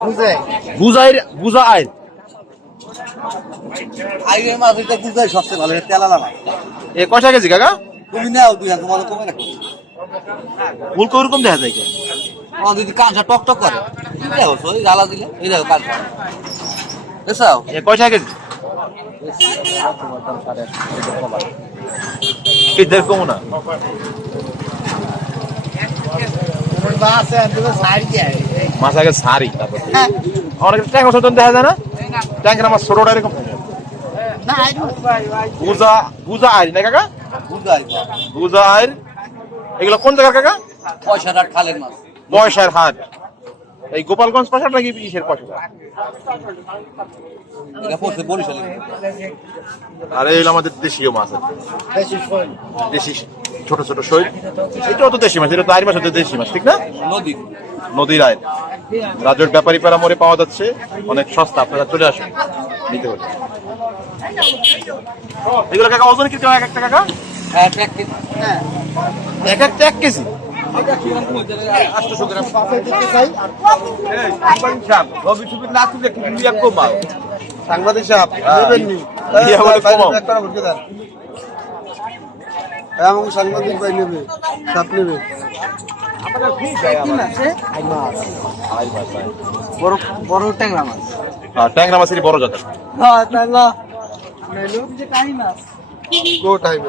গুজা আইর আইয়ের মাছ এটা গুজাই সবচেয়ে ভালো তেলালা মাছ। এ কয়টা কেজি কাকা? তুমি নাও 2000 তোমার কমে রাখো। ফুল ওরকম দেখা যায় কেন? ও যদি কাঁচা টক টক করে কি দেখো ওই জ্বালা দিলে এই দেখো কাঁচা এসাও এ কয়টা কেজি? এদের কম না মাছ আগে সারি তারপর অনেক ট্যাঙ্ক সচন দেখা যায় না ট্যাঙ্কের আমার ছোটটা এরকম গুজা আইর না কাকা? গুজাই গুজা আইর এগুলো কোন জায়গার কাকা? পয়সাটা খালের মাছ। পয়সার হাট এই গোপালগঞ্জ পয়সা নাকি ইসের পয়সা? এটা পড়ছে বরিশালে। আর এই হলো আমাদের দেশীয় মাছ দেশি ছোট ছোট শৈল এটাও তো দেশি মাছ এটা তো আইর মাছ হচ্ছে দেশি মাছ ঠিক না? নদী নদীর আইর রাজুর ব্যাপারী পাড়া মোড়ে পাওয়া যাচ্ছে অনেক সস্তা আপনারা চলে আসুন নিতে হলে এগুলো কাকা ওজন কিরকম এক একটা কাকা? হ্যাঁ ট্যাক হ্যাঁ এক একটা 1 কেজি সাংবাদিক সাহেব এবং সাংবাদিক ভাই নেবে সাপ নেবে বড় বড় ট্যাংরা মাছ। ট্যাংরা মাছেরই বড় জাতের হ্যাঁ ট্যাংরা যে কাই মাছ গো টাইম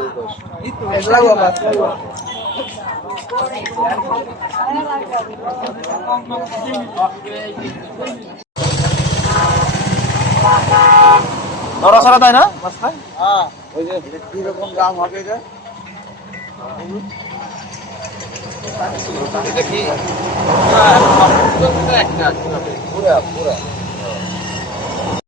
নড়াচড়া তাই না মাছটা? হ্যাঁ ওই যে কিরকম দাম হবে এটা এটা কি পুরা পুরা